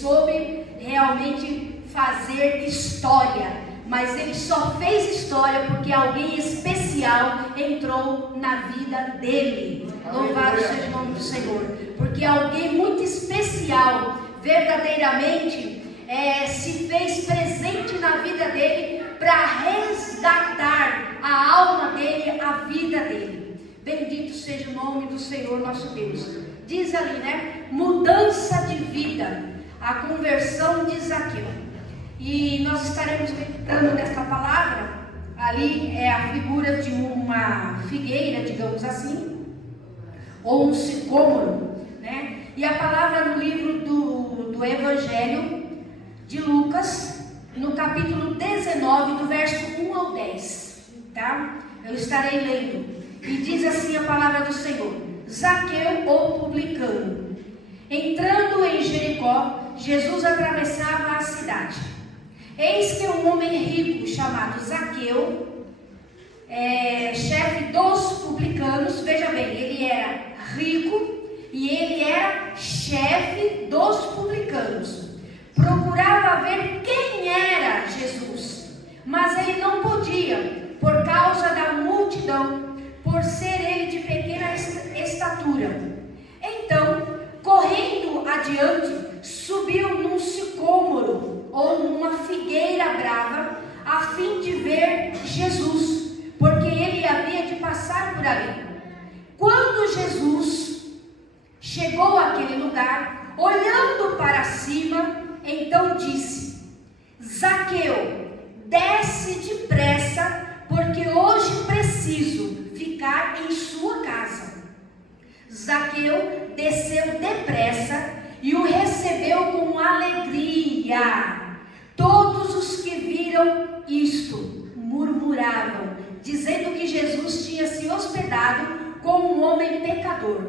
soube realmente fazer história. Mas ele só fez história porque alguém especial entrou na vida dele. Louvado seja o nome do Senhor. Porque alguém muito especial, verdadeiramente, se fez presente na vida dele para resgatar a alma dele, a vida dele. Bendito seja o nome do Senhor nosso Deus. Diz ali, né? Mudança de vida. A conversão de Zaqueu. E nós estaremos meditando nesta palavra. Ali é a figura de uma figueira, digamos assim, ou um sicômoro, né? E a palavra no livro do Evangelho de Lucas, no capítulo 19, do verso 1 ao 10, tá? Eu estarei lendo. E diz assim a palavra do Senhor: Zaqueu, o publicano. Entrando em Jericó, Jesus atravessava a cidade. Eis que um homem rico chamado Zaqueu, chefe dos publicanos, veja bem, ele era rico e ele era chefe dos publicanos, procurava ver quem era Jesus, mas ele não podia, por causa da multidão, por ser ele de pequena estatura. Então, correndo adiante, subiu num sicômoro, ou numa figueira brava, a fim de ver Jesus, porque ele havia de passar por ali. Quando Jesus chegou àquele lugar, olhando para cima, então disse: Zaqueu, desce depressa, porque hoje preciso ficar em sua casa. Zaqueu desceu depressa e o recebeu com alegria. Todos os que viram isto murmuravam, dizendo que Jesus tinha se hospedado com um homem pecador.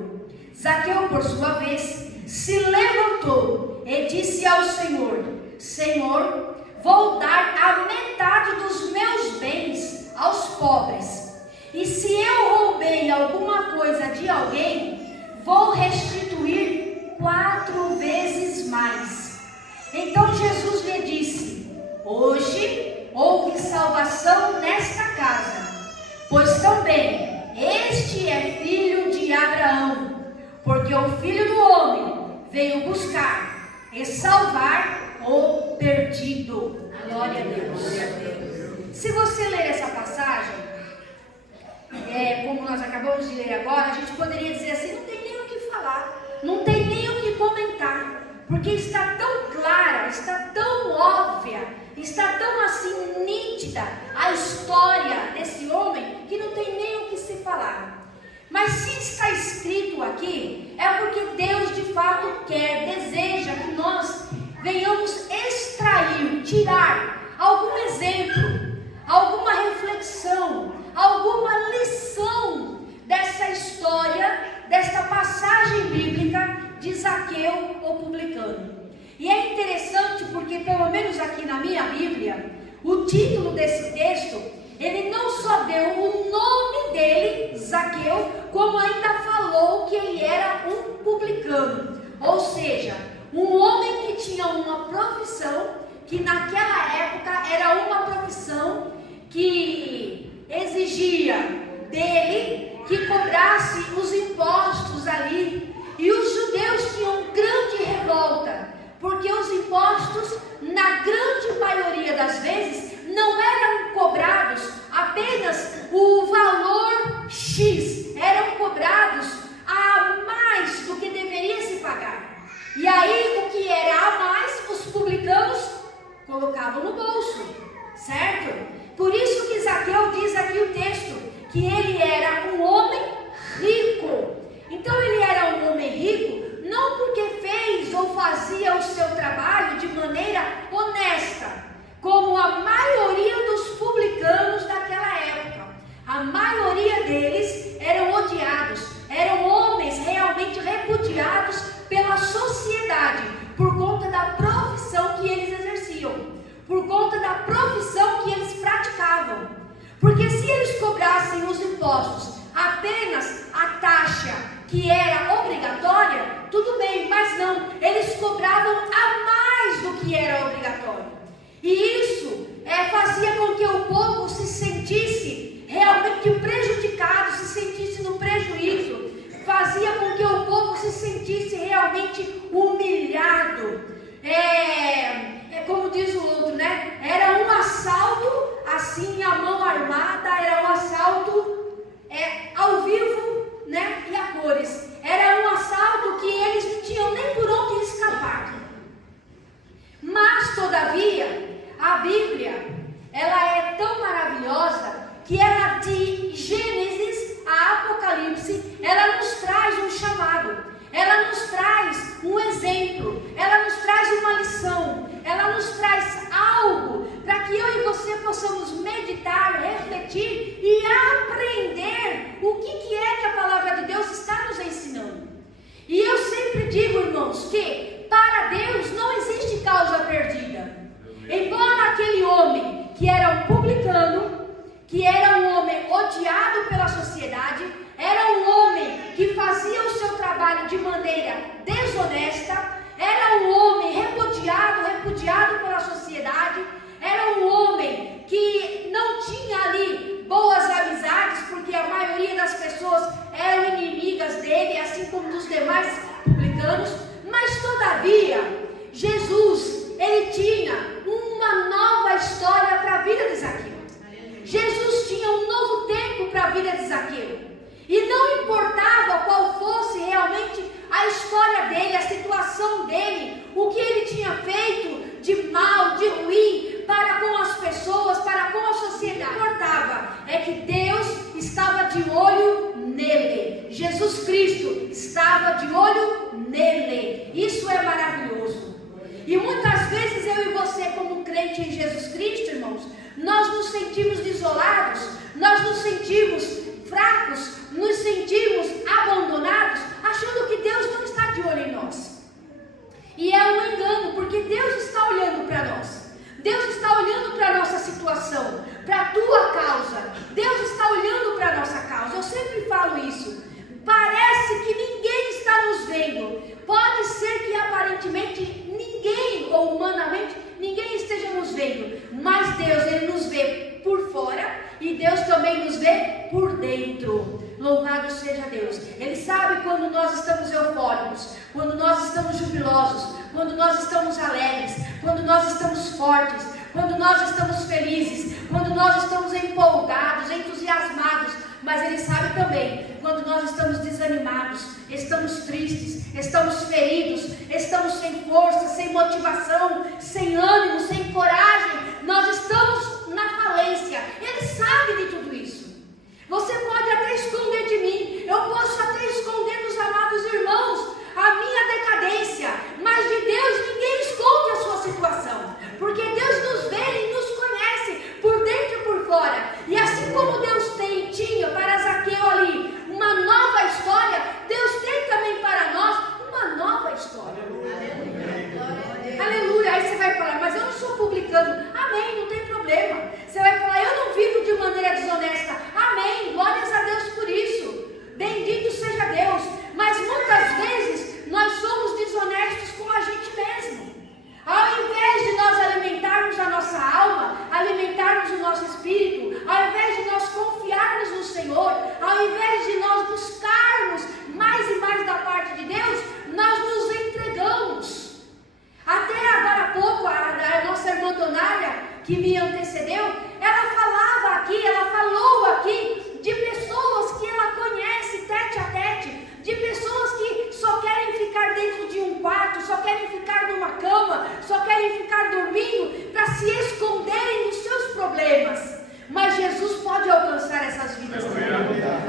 Zaqueu, por sua vez, se levantou e disse ao Senhor: Senhor, vou dar a metade dos meus bens aos pobres. E se eu roubei alguma coisa de alguém, vou restituir 4 vezes mais. Então Jesus lhe disse: hoje houve salvação nesta casa, pois também este é filho de Abraão, porque o Filho do Homem veio buscar e salvar o perdido. Glória a Deus. Se você ler essa passagem, como nós acabamos de ler agora, a gente poderia dizer assim: não tem nem o que falar, não tem nem o que comentar, porque está tão clara, está tão óbvia, está tão assim nítida a história desse homem, que não tem nem o que se falar. Mas se está escrito aqui, é porque Deus de fato quer, deseja que nós venhamos extrair, tirar algum exemplo, alguma reflexão, alguma lição dessa história, desta passagem bíblica de Zaqueu, o publicano. E é interessante porque, pelo menos aqui na minha Bíblia, o título desse texto, ele não só deu o nome dele, Zaqueu, como ainda falou que ele era um publicano, ou seja, um homem que tinha uma profissão, que naquela época era uma profissão que exigia dele que cobrasse os impostos ali. E os judeus tinham grande revolta, porque os impostos, na grande maioria das vezes, não eram cobrados apenas o valor X, eram cobrados a mais do que deveria se pagar. E aí, o que era a mais, os publicanos colocavam no bolso, certo? Por isso que Zaqueu diz aqui o texto, que ele era um homem rico. Então ele era um homem rico, não porque fez ou fazia o seu trabalho de maneira honesta, como a maioria dos publicanos daquela época. A maioria deles eram odiados, eram homens realmente repudiados pela sociedade, por conta da profissão que eles exerciam, por conta da profissão que eles praticavam. Porque se eles cobrassem os impostos apenas a taxa que era obrigatória, tudo bem, mas não, eles cobravam a irmãos, que para Deus não existe causa perdida. Embora aquele homem que era um publicano, que era um homem odiado pela sociedade, era um homem que fazia o seu trabalho de maneira desonesta, era um homem repudiado pela sociedade, era um homem que não tinha ali boas amizades, porque a maioria das pessoas eram inimigas dele, assim como dos demais publicanos, mas todavia, Jesus, ele tinha uma nova história para a vida de Zaqueu. Jesus tinha um novo tempo para a vida de Zaqueu. E não importava qual fosse realmente a história dele, a situação dele, o que ele tinha feito de mal, de ruim, para com as pessoas, para com a sociedade. O que importava é que Deus estava de olho nele. Jesus Cristo estava de olho nele. Isso é maravilhoso. E muitas vezes eu e você, como crente em Jesus Cristo, irmãos, nós nos sentimos isolados, nós nos sentimos fracos, nos sentimos abandonados, achando que Deus não está de olho em nós. E é um engano, porque Deus está olhando para nós. Deus está olhando para a nossa situação, para a tua causa. Deus está olhando para a nossa causa. Eu sempre falo isso. Parece que ninguém está nos vendo. Pode ser que aparentemente ninguém, ou humanamente, ninguém esteja nos vendo. Mas Deus, Ele nos vê por fora e Deus também nos vê por dentro. Louvado seja Deus. Ele sabe quando nós estamos eufóricos, quando nós estamos jubilosos, quando nós estamos alegres, quando nós estamos fortes, quando nós estamos felizes, quando nós estamos empolgados, entusiasmados. Mas Ele sabe também quando nós estamos desanimados, estamos tristes, estamos feridos, estamos sem força, sem motivação, sem ânimo, sem coragem. Nós estamos na falência. Ele sabe de tudo isso. Você pode até esconder de mim, eu posso até esconder dos amados irmãos a minha decadência, mas de Deus ninguém esconde a sua situação, porque Deus nos vê e nos conhece por dentro e por fora. E assim como Deus tinha para Zaqueu ali uma nova história, Deus tem também para nós uma nova história. Aleluia. Aleluia. Aí você vai falar, mas eu não sou publicano. Amém, não tem problema. Você vai falar, eu não vivo de maneira desonesta. Amém, glórias a Deus por isso. Bendito seja Deus. Mas muitas vezes nós somos desonestos com a gente mesmo. Ao invés de nós alimentarmos a nossa alma, alimentarmos o nosso espírito, ao invés de nós confiarmos no Senhor, ao invés de nós buscarmos mais e mais da parte de Deus, nós nos entregamos. Até agora há pouco, a nossa irmã Donália, que me antecedeu, ela falou aqui de pessoas que ela conhece tete a tete, de pessoas que só querem ficar dentro de um quarto, só querem ficar numa cama, só querem ficar dormindo para se esconderem dos seus problemas. Mas Jesus pode alcançar essas vidas também,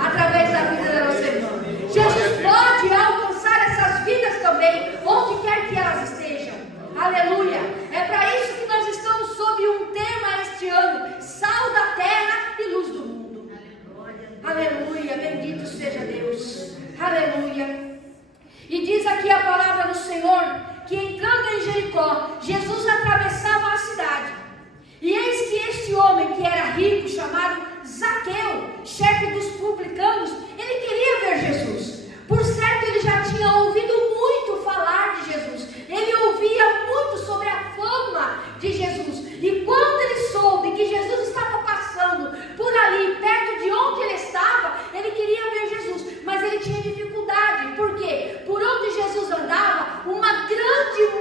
através da vida da nossa irmã. Jesus pode alcançar essas vidas também, onde quer que elas estejam. Aleluia! É para isso que nós estamos sob um tema este ano: sal da terra e luz do mundo. Aleluia! Bendito seja Deus. Aleluia! E diz aqui a palavra do Senhor que, entrando em Jericó, Jesus atravessava a cidade. E eis que este homem, que era rico, chamado Zaqueu, chefe dos publicanos, ele queria ver Jesus. Por certo, ele já tinha ouvido muito falar de Jesus. Ele ouvia muito sobre a fama de Jesus. E quando ele soube que Jesus estava passando por ali, perto de onde ele estava, ele queria ver Jesus. Mas ele tinha dificuldade. Por quê? Por onde Jesus andava, uma grande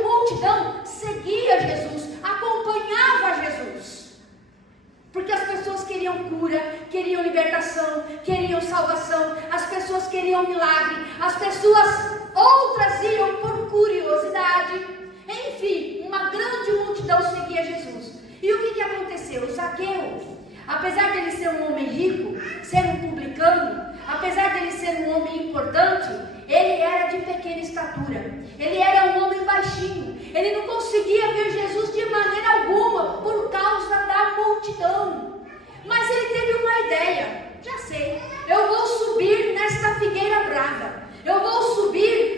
multidão seguia Jesus, acompanhava Jesus. Porque as pessoas queriam cura, queriam libertação, queriam salvação, as pessoas queriam milagre, as pessoas outras iam por curiosidade. Enfim, uma grande multidão seguia Jesus. E o que aconteceu? O Zaqueu, apesar dele ser um homem rico, ser um publicano, apesar dele ser um homem importante, ele era de pequena estatura, ele era um homem baixinho, ele não conseguia ver Jesus de maneira alguma por causa da multidão. Mas ele teve uma ideia: já sei, eu vou subir nesta figueira brava, eu vou subir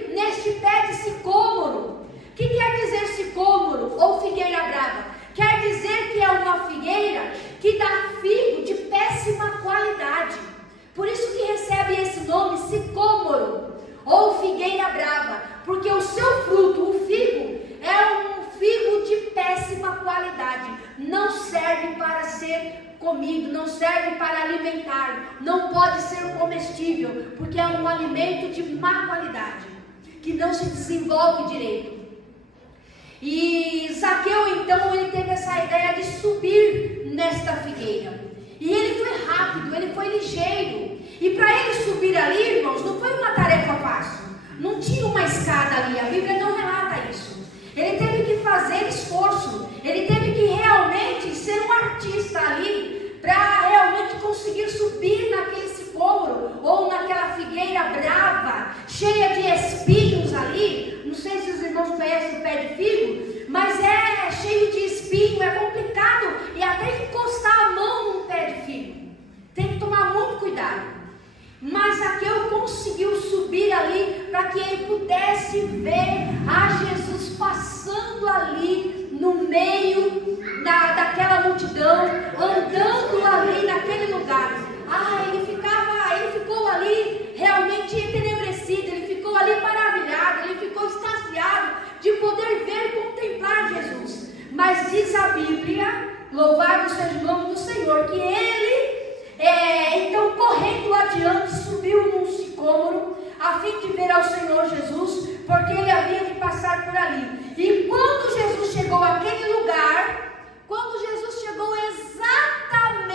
não pode ser comestível, porque é um alimento de má qualidade, que não se desenvolve direito. E Zaqueu, então, ele teve essa ideia de subir nesta figueira. E ele foi rápido, ele foi ligeiro. E para ele subir ali, irmãos, não foi uma tarefa fácil. Não tinha uma escada ali, a Bíblia não relata isso. Ele teve que fazer esforço, ele teve que realmente ser um artista ali, para realmente conseguir subir naquele sicômoro, ou naquela figueira brava, cheia de espinhos ali. Não sei se os irmãos conhecem o pé de figo, mas é cheio de espinho, é complicado, e até encostar a mão num pé de figo, tem que tomar muito cuidado. Mas Zaqueu conseguiu subir ali, para que ele pudesse ver a Jesus passando ali, no meio daquela multidão, andando ali naquele lugar. Ele ficou ali realmente entenebrecido, ele ficou ali maravilhado, ele ficou extasiado de poder ver e contemplar Jesus. Mas diz a Bíblia, louvado seja o nome do Senhor, que ele, então correndo adiante, subiu num sicômoro, a fim de ver ao Senhor Jesus, porque ele havia de passar por ali. E quando Jesus chegou àquele lugar, quando Jesus chegou exatamente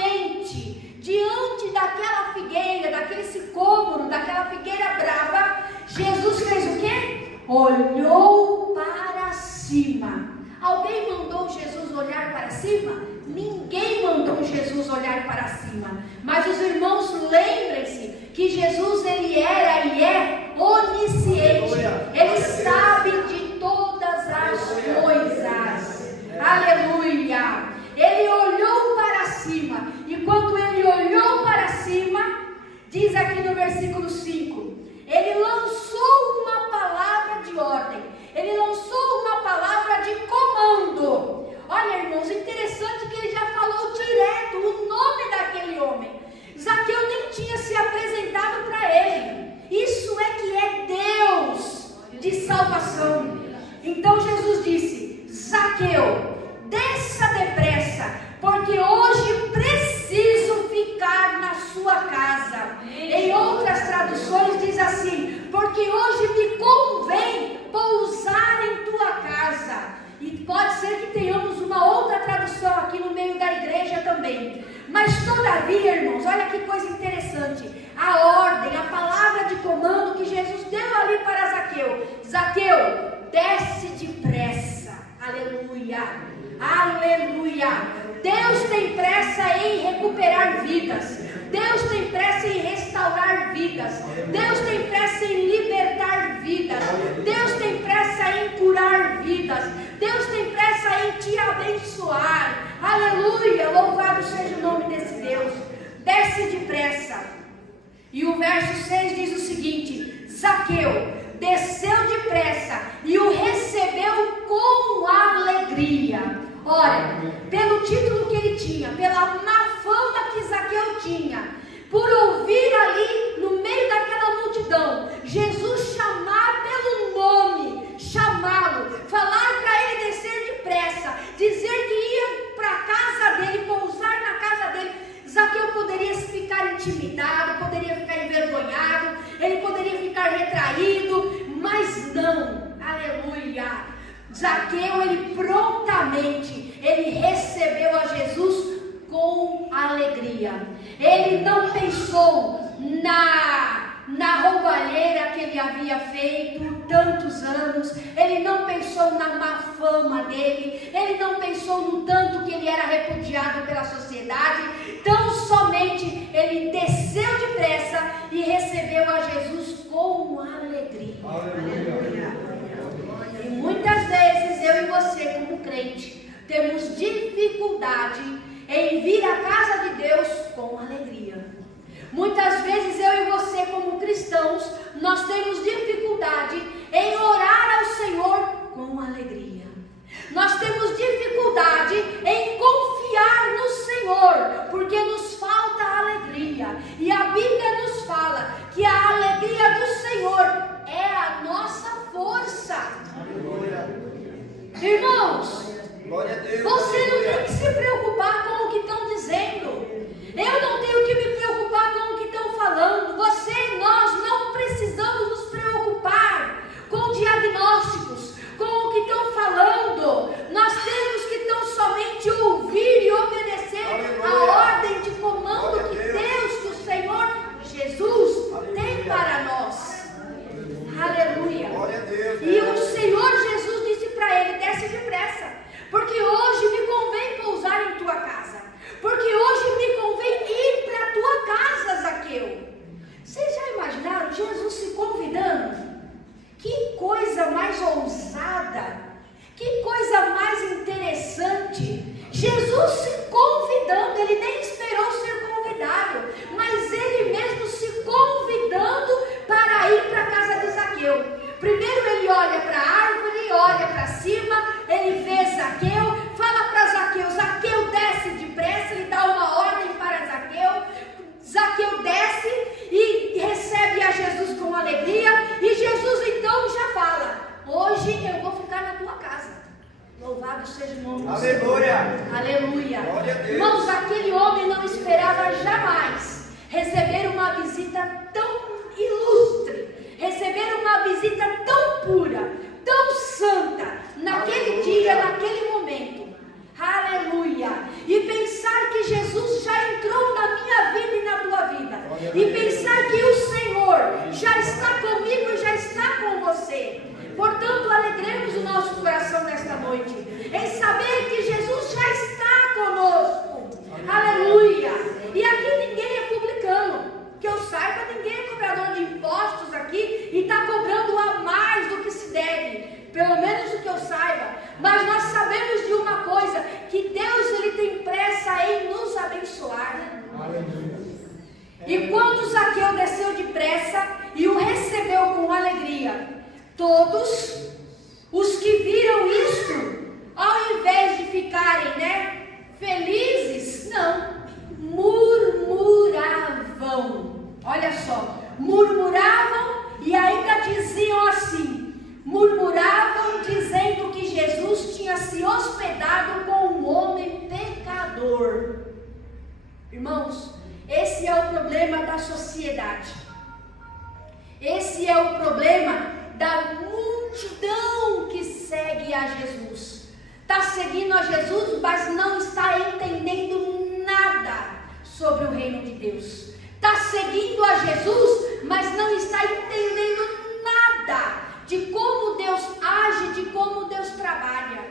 diante daquela figueira, daquele sicômoro, daquela figueira brava, Jesus fez o quê? Olhou para cima. Alguém mandou Jesus olhar para cima? Ninguém mandou Jesus olhar para cima. Mas os irmãos, lembrem-se que Jesus, ele era e é onisciente. Ele sabe de todas as coisas. Aleluia! Ele olhou para cima. E quando ele olhou para cima, diz aqui no versículo 5, ele lançou uma palavra de ordem. Ele lançou uma palavra de comando. Olha, irmãos, interessante que ele já falou direto o nome daquele homem. Zaqueu nem tinha se apresentado para ele. Isso é que é Deus de salvação. Então Jesus disse: Zaqueu, desça depressa, porque hoje preciso ficar na sua casa. Em outras traduções diz assim: porque hoje me convém pousar em tua casa. E pode ser que tenhamos uma outra tradução aqui no meio da igreja também. Mas todavia, irmãos, olha que coisa interessante. A ordem, a palavra de comando que Jesus deu ali para Zaqueu. Zaqueu, desce depressa. Aleluia. Aleluia. Deus tem pressa em recuperar vidas. Deus tem pressa em restaurar vidas. Deus tem pressa em libertar vidas. Deus tem pressa em curar vidas. Deus tem pressa em te abençoar. Aleluia, louvado seja o nome desse Deus. Desce depressa. E o verso 6 diz o seguinte: Zaqueu desceu depressa e o recebeu com alegria. Ora, pelo título que ele tinha, pela má fama que Zaqueu tinha, por ouvir ali no meio daquela multidão Jesus chamar pelo nome, chamá-lo, falar para ele descer depressa, dizer que ia para a casa dele, pousar na casa dele, Zaqueu poderia ficar intimidado, poderia ficar envergonhado, ele poderia ficar retraído, mas não. Aleluia. Zaqueu, ele prontamente, ele recebeu a Jesus com alegria. Ele não pensou na roubalheira que ele havia feito tantos anos. Ele não pensou na má fama dele. Ele não pensou no tanto que ele era repudiado pela sociedade. Tão somente ele desceu depressa e recebeu a Jesus com alegria. Aleluia. E muitas vezes eu e você, como crente, temos dificuldade em vir à casa de Deus com alegria. Muitas vezes eu e você, como cristãos, nós temos dificuldade em orar ao Senhor com alegria. Nós temos dificuldade em confiar no Senhor, porque nos falta alegria. E a Bíblia nos fala que a alegria do Senhor é a nossa força. Irmãos, você não tem que se preocupar com o que estão dizendo. Eu não tenho que me preocupar com o que mais ousada, que coisa mais interessante. Jesus se convidando, ele nem esperou ser convidado, mas ele mesmo se convidando para ir para a casa de Zaqueu. Primeiro ele olha para a árvore, olha para cima, ele vê Zaqueu, fala para Zaqueu, Zaqueu desce depressa, ele dá uma ordem para Zaqueu. Zaqueu desce e recebe a Jesus com alegria, e Jesus então já fala: hoje eu vou ficar na tua casa. Louvado seja o nome do Senhor. Aleluia. Glória a Deus. Irmãos, aquele homem não esperava jamais receber uma visita tão ilustre, receber uma visita tão pura, tão santa, naquele dia, naquele momento. Aleluia. E pensar que Jesus já entrou na minha vida e na tua vida. E pensar que o Senhor já está comigo e já está com você. Portanto, alegremos o nosso coração nesta noite, em saber que Jesus já está conosco. Aleluia. E aqui ninguém é publicano. Que eu saiba, ninguém é cobrador de impostos aqui e está cobrando a mais do que se deve. Pelo menos o que eu saiba. Mas nós sabemos de uma coisa, que Deus ele tem pressa em nos abençoar. Aleluia. E quando Zaqueu desceu depressa e o recebeu com alegria, todos os que viram isto, ao invés de ficarem, felizes, não, murmuravam. Olha só, murmuravam e ainda diziam assim, murmuravam dizendo que Jesus tinha se hospedado com um homem pecador. Irmãos, esse é o problema da sociedade. Esse é o problema da multidão que segue a Jesus. Está seguindo a Jesus, mas não está entendendo nada sobre o reino de Deus. Está seguindo a Jesus, mas não está entendendo nada de como Deus age, de como Deus trabalha.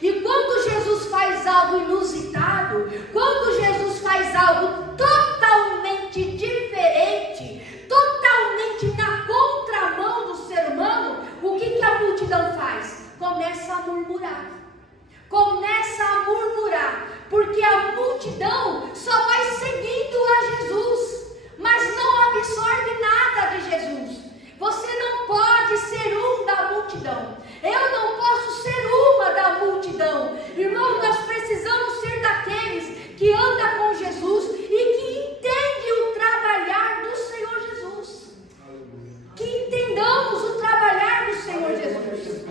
E quando Jesus faz algo inusitado, quando Jesus faz algo totalmente diferente, totalmente na contramão do ser humano, o que a multidão faz? Começa a murmurar. Começa a murmurar, porque a multidão só vai seguindo a Jesus, mas não absorve nada de Jesus. Você não pode ser um da multidão. Eu não posso ser uma da multidão. Irmão, nós precisamos ser daqueles que andam com Jesus e que entendem o trabalhar do Senhor Jesus. Que entendamos o trabalhar do Senhor Jesus.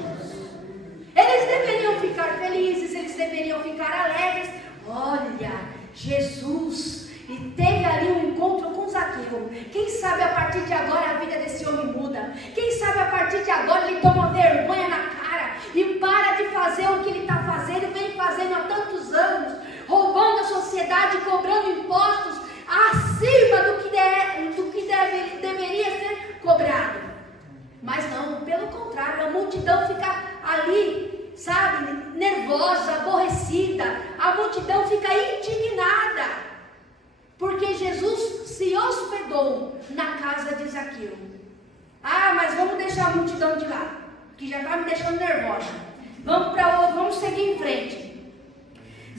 Eles deveriam ficar felizes, eles deveriam ficar alegres. Olha, Jesus, e teve ali um encontro com Zaqueu. Quem sabe a partir de agora a vida desse homem muda. Quem sabe a partir de agora ele toma vergonha na cara e para de fazer o que ele está fazendo e vem fazendo há tantos anos, roubando a sociedade, cobrando impostos acima do que deveria ser cobrado. Mas não, pelo contrário, a multidão fica ali, sabe, nervosa, aborrecida. A multidão fica indignada, porque Jesus se hospedou na casa de Zaqueu. Ah, mas vamos deixar a multidão de lado, que já está me deixando nervosa. Vamos seguir em frente.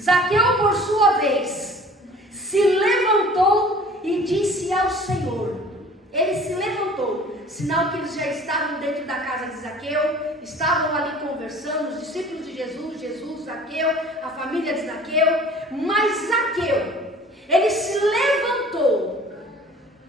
Zaqueu, por sua vez, se levantou e disse ao Senhor. Ele se levantou, sinal que eles já estavam dentro da casa de Zaqueu, estavam ali conversando, os discípulos de Jesus, Zaqueu, a família de Zaqueu. Mas Zaqueu, ele se levantou.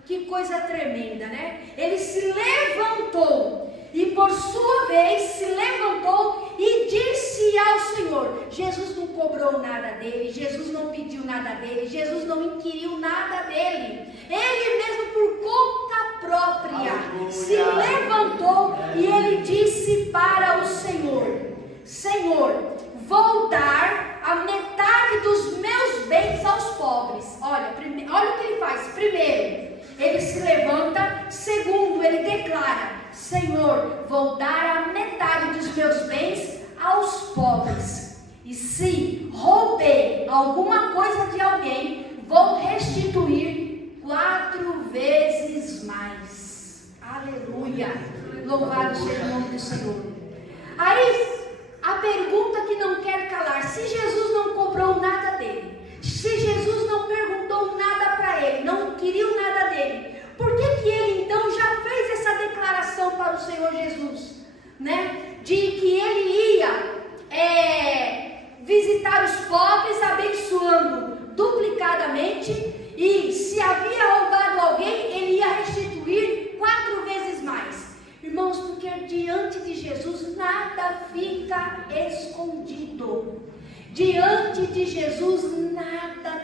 Que coisa tremenda, né? Ele se levantou e por sua vez se levantou e disse ao Senhor. Jesus não cobrou nada dele, Jesus não pediu nada dele, Jesus não inquiriu nada dele. Ele mesmo por conta própria se levantou e ele disse para o Senhor: Senhor, vou dar a metade dos meus bens aos pobres. Olha o que ele faz. Primeiro, ele se levanta. Segundo, ele declara: Senhor, vou dar a metade dos meus bens aos pobres. E se roubei alguma coisa de alguém, vou restituir 4 vezes mais. Aleluia. Louvado seja o nome do Senhor. pergunta que não quer calar: se Jesus não cobrou nada dele, se Jesus não perguntou nada para ele, não queria nada dele, por que ele então já fez essa declaração para o Senhor Jesus, né? De que ele ia visitar os pobres, abençoando duplicadamente, e se havia roubado alguém, ele ia restituir 4 vezes mais. Irmãos, porque diante de Jesus nada fica escondido. Diante de Jesus nada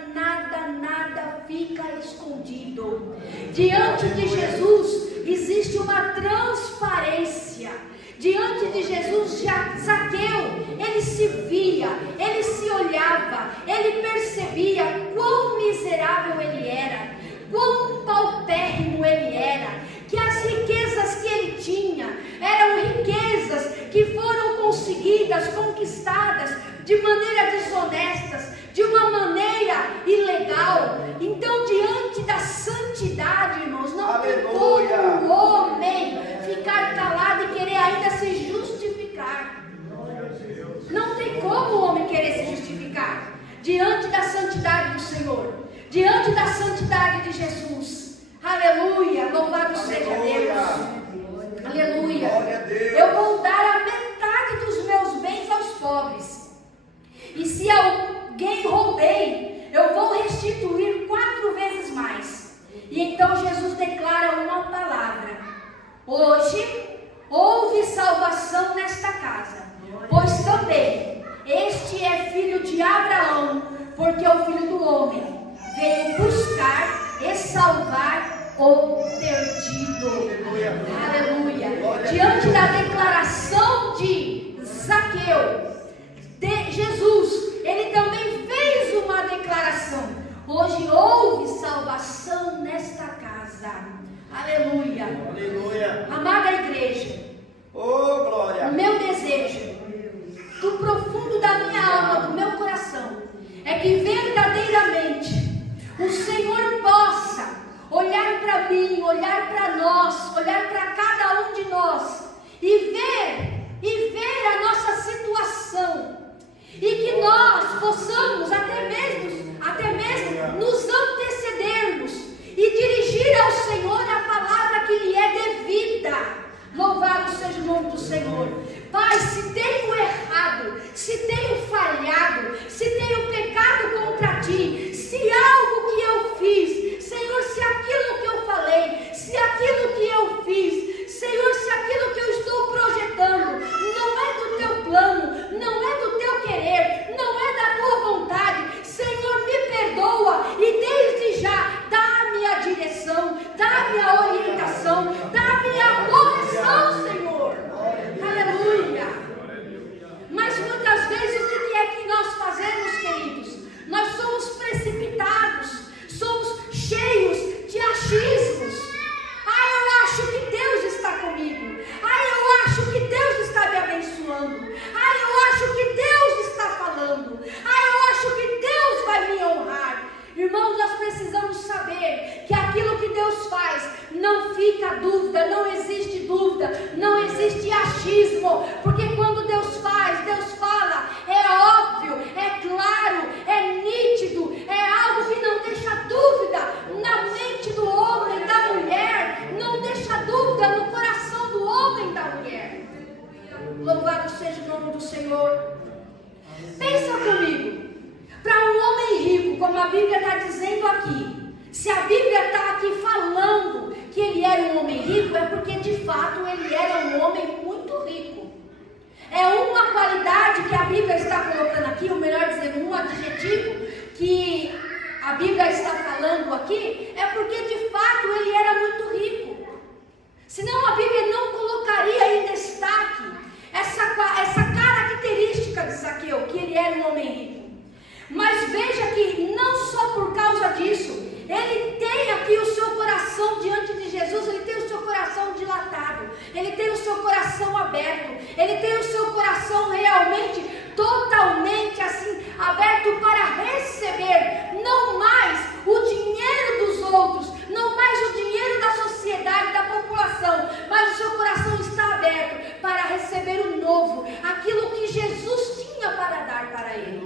fica escondido. Diante de Jesus existe uma transparência. Diante de Jesus, Zaqueu, ele se via, ele se olhava, ele percebia quão miserável ele era, quão paupérrimo ele era, que as riquezas que ele tinha eram riquezas que foram conquistadas de maneira desonestas, de uma maneira ilegal. Então, diante da santidade, irmãos, não tem como o homem ficar calado e querer ainda se justificar. Não tem como o homem querer se justificar diante da santidade do Senhor, diante da santidade de Jesus. Aleluia, louvado seja Deus. Aleluia. Eu vou dar a metade dos meus bens aos pobres, e se alguém roubei, eu vou restituir 4 vezes mais. E então Jesus declara uma palavra: hoje houve salvação nesta casa, pois também este é filho de Abraão, porque o Filho do Homem veio buscar e salvar o perdido. Aleluia. Diante da declaração de Zaqueu, Jesus, ele também fez uma declaração: hoje houve salvação nesta casa. Aleluia. Aleluia. Amada igreja, oh, glória. O meu desejo, do profundo da minha alma, do meu coração, é que verdadeiramente o Senhor possa olhar para mim, olhar para nós, olhar para cada um de nós e ver a nossa situação, e que nós possamos até mesmo nos antecedermos e dirigir ao Senhor a palavra que lhe é devida. Louvado seja o nome do Senhor. Pai, se tenho errado, se tenho falhado, se tenho pecado contra ti, se algo que eu fiz, Senhor, se aquilo que eu falei, se aquilo que eu fiz, Senhor, se aquilo que eu estou projetando não é do teu plano, não é do teu querer, não é da tua vontade, Senhor, me perdoa e desde já dá-me a direção, dá-me a orientação, dá-me a correção, Senhor. Aleluia. Mas muitas vezes o que é que nós fazemos, queridos? Nós somos precipitados, somos cheios de achismos. Eu acho que Deus está comigo. Eu acho que Deus está me abençoando. Eu acho que Deus está falando. Eu acho que Deus vai me honrar. Irmãos, nós precisamos saber que aquilo que Deus faz, não fica dúvida, não existe dúvida, não existe achismo, porque quando Deus faz, Deus fala, é óbvio, é claro, é nítido, é algo que não deixa dúvida na mente do homem, da mulher, não deixa dúvida no coração do homem e da mulher. Louvado seja o nome do Senhor. Pensa comigo. Para um homem rico, como a Bíblia está dizendo aqui, se a Bíblia está aqui falando que ele era um homem rico, é porque de fato ele era um homem muito rico. É uma qualidade que a Bíblia está colocando aqui, ou melhor dizendo, um adjetivo que a Bíblia está falando aqui, é porque de fato ele era muito rico. Senão a Bíblia não colocaria em destaque essa característica de Zaqueu, que ele era um homem rico. Mas veja que não só por causa disso, ele tem aqui o seu coração diante de Jesus, ele tem o seu coração dilatado, ele tem o seu coração aberto, ele tem o seu coração realmente, totalmente assim, aberto para receber, não mais o dinheiro dos outros, não mais o dinheiro da sociedade, da população, mas o seu coração está aberto para receber o novo, aquilo que Jesus para ele.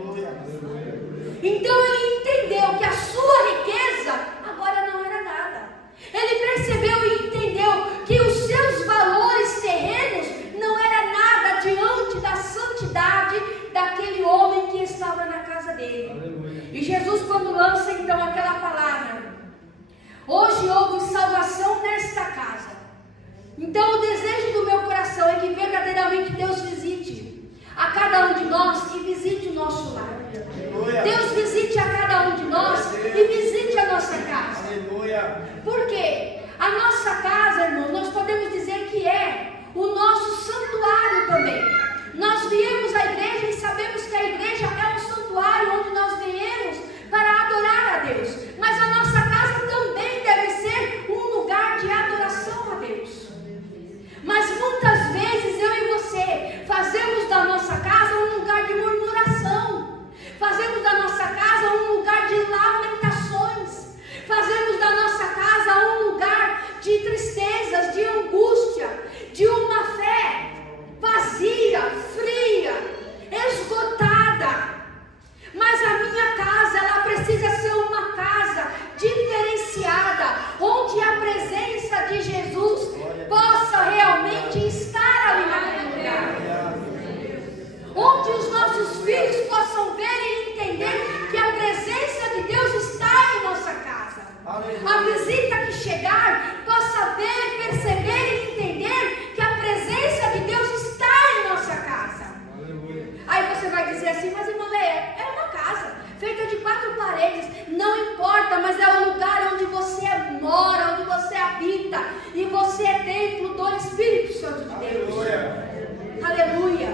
Então ele entendeu que a sua riqueza agora não era nada. Ele percebeu e entendeu que os seus valores terrenos não era nada diante da santidade daquele homem que estava na casa dele. Aleluia. E Jesus, quando lança então aquela palavra: hoje houve salvação nesta casa. Então o desejo do meu coração é que verdadeiramente Deus visite a cada um de nós e visite o nosso lar. Aleluia. Deus visite a cada um de nós e visite a nossa casa. Aleluia. Por quê? A nossa casa, irmão, nós podemos dizer que é o nosso santuário também. Nós viemos à igreja e sabemos que a igreja é um santuário onde nós viemos para adorar a Deus. Mas a nossa casa também deve ser um lugar de adoração a Deus. Mas muitas vezes eu e você fazemos da nossa casa um lugar de murmuração. Fazemos da nossa casa um lugar de lamentações. Fazemos da nossa casa um lugar de tristezas, de angústia, de uma fé vazia, fria, esgotada. Mas a minha casa, ela precisa ser uma casa diferenciada, onde a presença de Jesus possa realmente estar ali naquele lugar. Onde os nossos filhos possam ver e entender que a presença de Deus está em nossa casa. A visita que chegar possa ver, perceber e entender que a presença de Deus está em nossa casa. Aí você vai dizer assim: mas irmã Leia, é uma casa feita de 4 paredes. Não importa, mas é o lugar onde você mora, onde você habita, e você é templo do Espírito Santo de Deus. Aleluia.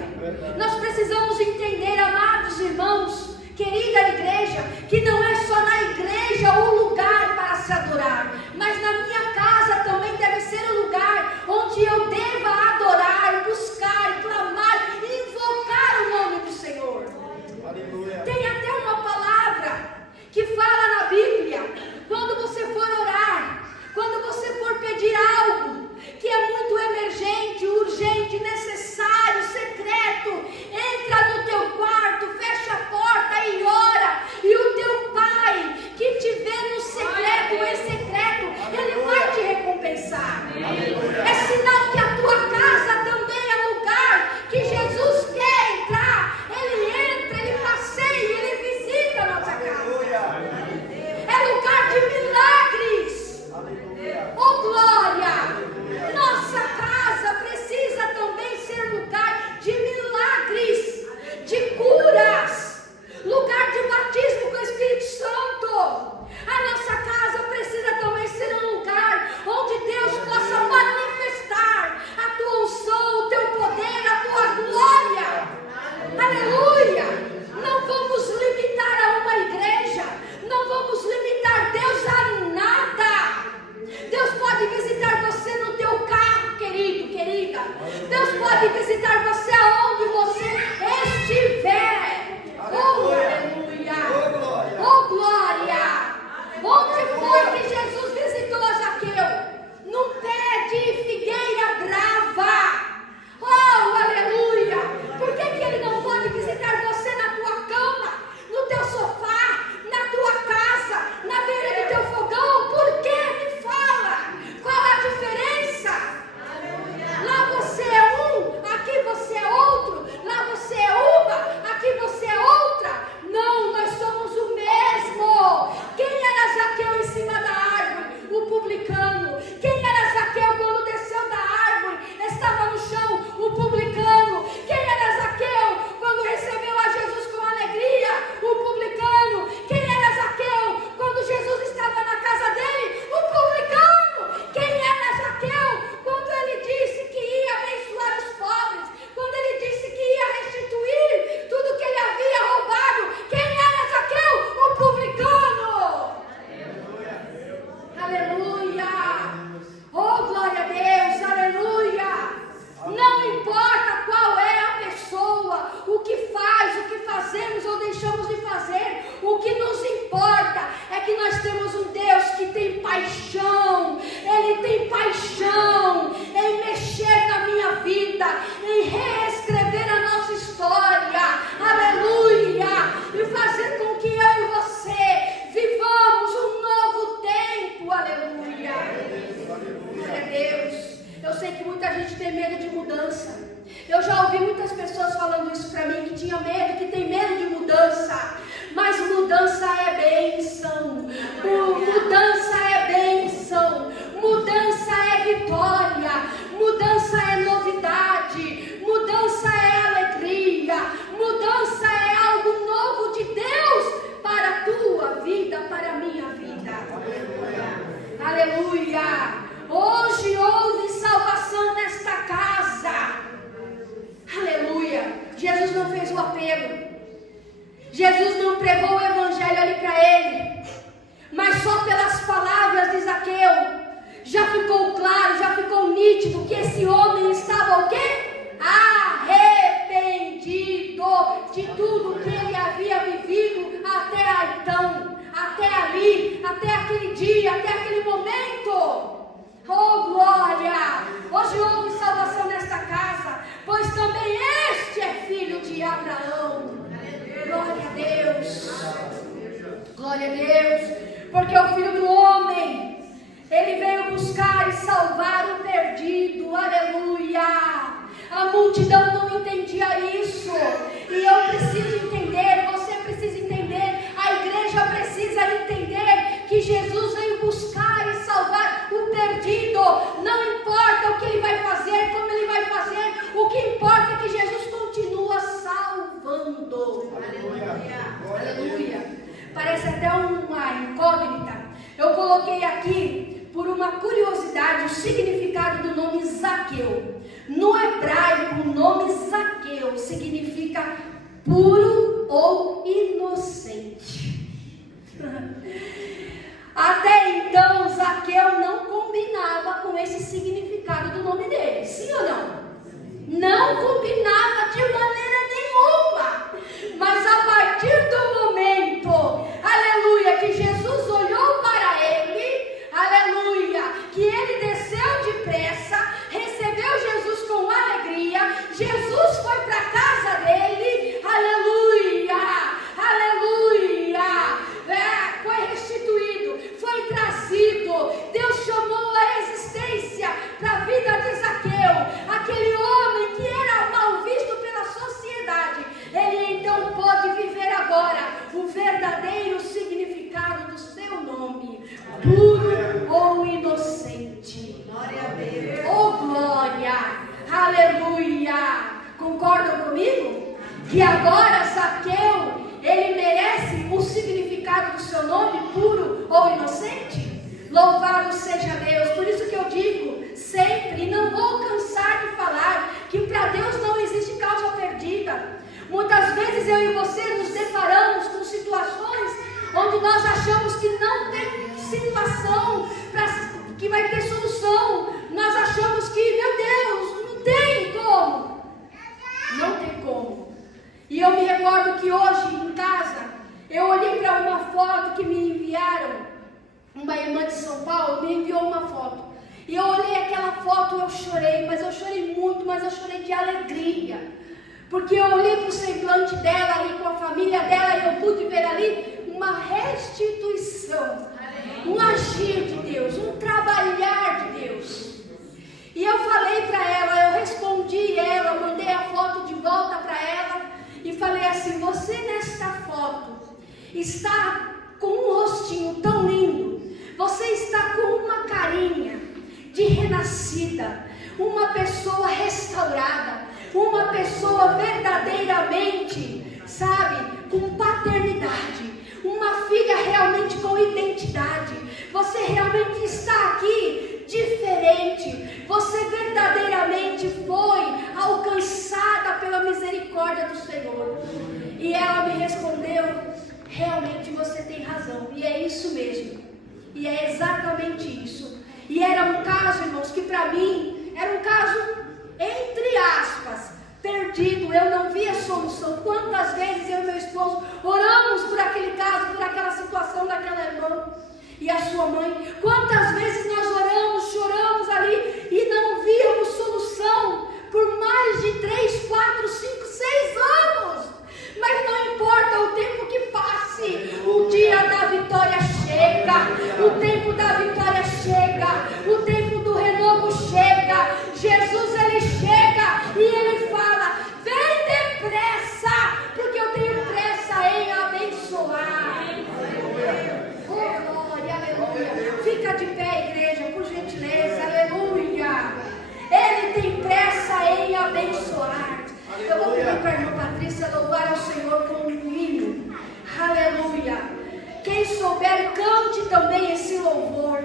Nós precisamos entender, amados irmãos, querida igreja, que não é só na igreja o lugar para se adorar, mas na minha casa também deve ser o lugar onde eu deva adorar, buscar, clamar e invocar o nome do Senhor. Aleluia. Tem até uma palavra que fala na Bíblia: quando você for orar, quando você for pedir algo que é muito emergente, urgente, necessário, secreto, entra no teu quarto, fecha a porta e ora, e o teu Pai que te vê no secreto, em secreto, Ele vai te recompensar. É sinal que a tua casa também é lugar que Jesus quer entrar. Ele entra, Ele passeia, Ele visita a nossa casa. É lugar de milagres. Oh glória! Nossa casa precisa também ser lugar de milagres, de curas, lugar de batismo com o Espírito Santo. A nossa casa precisa também ser um lugar onde Deus possa manifestar a tua unção, o teu poder, a tua glória. Aleluia! Não vamos limitar a uma igreja, não vamos limitar Deus a nada. Deus pode visitar você no teu carro, querido, querida. Deus pode visitar você aonde você estiver. Oh, aleluia! Oh, glória! Onde foi que Jesus visitou Zaqueu? Num pé de figueira brava. Oh, aleluia! Por que ele não pode visitar você na tua cama, no teu sofá, na tua casa, na beira do teu fogão? Por que? Me fala! Qual a diferença? Aleluia. Lá você é um, aqui você é outro. tem medo de mudança. Eu já ouvi muitas pessoas falando isso para mim, que tinha medo, que tem medo de mudança. Mas mudança é bênção. Mudança é bênção. Mudança é vitória. Mudança é novidade. Mudança é alegria. Mudança é algo novo de Deus para a tua vida, para a minha vida. Aleluia. Hoje houve salvação nesta casa. Aleluia. Jesus não fez o apelo. Jesus não pregou o evangelho ali para ele. Mas só pelas palavras de Zaqueu já ficou claro, já ficou nítido que esse homem estava o quê? Arrependido de tudo que ele havia vivido até então, até ali, até aquele dia, até aquele momento. Oh, glória! Hoje houve salvação nesta casa, pois também este é filho de Abraão. Glória a Deus. Glória a Deus. Porque o Filho do Homem, ele veio buscar e salvar o perdido. Aleluia. A multidão não entendia isso. E eu preciso entender, você precisa entender, a igreja precisa entender que Jesus veio buscar e salvar o perdido. Não importa o que ele vai fazer, como ele vai fazer, o que importa é que Jesus continua salvando. Aleluia. Aleluia. Parece até uma incógnita. Eu coloquei aqui, por uma curiosidade, o significado do nome Zaqueu. No hebraico, o nome Zaqueu significa puro ou inocente. Até então, Zaqueu não combinava com esse significado do nome dele. Sim ou não? Não combinava de maneira nenhuma. Mas a partir do momento, aleluia, que Jesus olhou para ele, aleluia, que ele desceu depressa, recebeu Jesus com alegria, Jesus foi para a casa dele, aleluia, aleluia, foi restituído, foi trazido, Deus chamou a existência para a vida de Zaqueu, aquele homem que era mal visto pela sociedade. Ele então pode viver agora o verdadeiro significado do seu nome, puro ou inocente. Glória a Deus. Oh, glória, aleluia. Concordam comigo? Que agora Zaqueu, ele merece o significado do seu nome, puro ou inocente? Louvado seja Deus. Por isso que eu digo sempre, e não vou cansar de falar, que para Deus não existe causa perdida. Muitas vezes eu e você nos deparamos com situações onde nós achamos que não tem situação, que vai ter solução. Nós achamos que, meu Deus, não tem como. Não tem como. E eu me recordo que hoje em casa, eu olhei para uma foto que me enviaram. Uma irmã de São Paulo me enviou uma foto. E eu olhei aquela foto, eu chorei, mas eu chorei muito, mas eu chorei de alegria. Porque eu olhei para o semblante dela ali com a família dela e eu pude ver ali uma restituição, um agir de Deus, um trabalhar de Deus. E eu falei para ela, eu respondi ela, mandei a foto de volta para ela e falei assim: você nesta foto está com um rostinho tão lindo, você está com uma carinha de renascida, uma pessoa restaurada, uma pessoa verdadeiramente, sabe, com paternidade, uma filha realmente com identidade. Você realmente está aqui diferente, você verdadeiramente foi alcançada pela misericórdia do Senhor. E ela me respondeu: realmente você tem razão, e é isso mesmo, e é exatamente isso. E era um caso, irmãos, que para mim era um caso, entre aspas, perdido. Eu não via solução. Quantas vezes eu e meu esposo oramos por aquele caso, por aquela situação daquela irmã e a sua mãe. Quantas vezes nós oramos, choramos ali e não víamos solução por mais de 3, 4, 5, 6 anos. Mas não importa o tempo que passe, o dia da vitória chega, o tempo da vitória chega, o tempo do renovo chega. Jesus, ele souber, cante também esse louvor.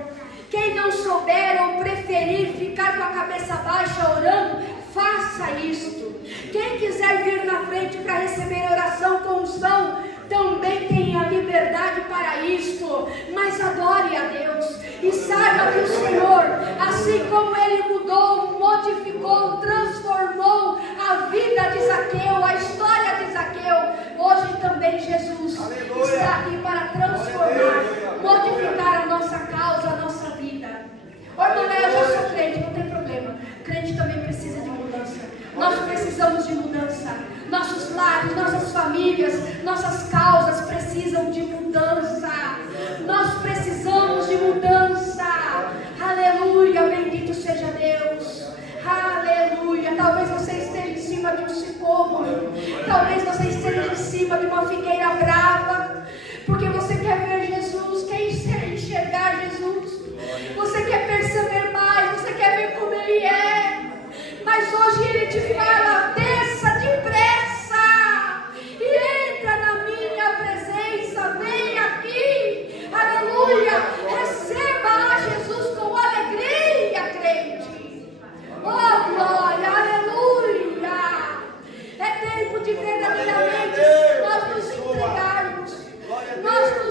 Quem não souber ou preferir ficar com a cabeça baixa orando, faça isto. Quem quiser vir na frente para receber oração com unção, também tem a liberdade para isto. Mas adore a Deus e saiba que o Senhor, assim como Ele mudou, modificou, transformou a vida de Zaqueu, a história de Zaqueu, hoje também Jesus está aqui para transformar, modificar a nossa causa, a nossa vida. Ô irmã, eu já sou crente, não tem problema. Crente também precisa de mudança. Nós precisamos de mudança. Nossos lares, nossas famílias, nossas causas precisam de mudança. Nós precisamos de mudança. Aleluia, bendito seja Deus. Aleluia. Talvez você esteja em cima de um sicômoro. Talvez você esteja em cima de uma figueira brava. Porque você quer ver Jesus, quer enxergar Jesus. Você quer perceber mais, você quer ver como Ele é. Mas hoje Ele te fala, desça depressa e entra na minha presença, vem aqui, aleluia, receba a Jesus com alegria, crente. Oh glória, aleluia. É tempo de verdadeiramente nós nos entregarmos, nós nos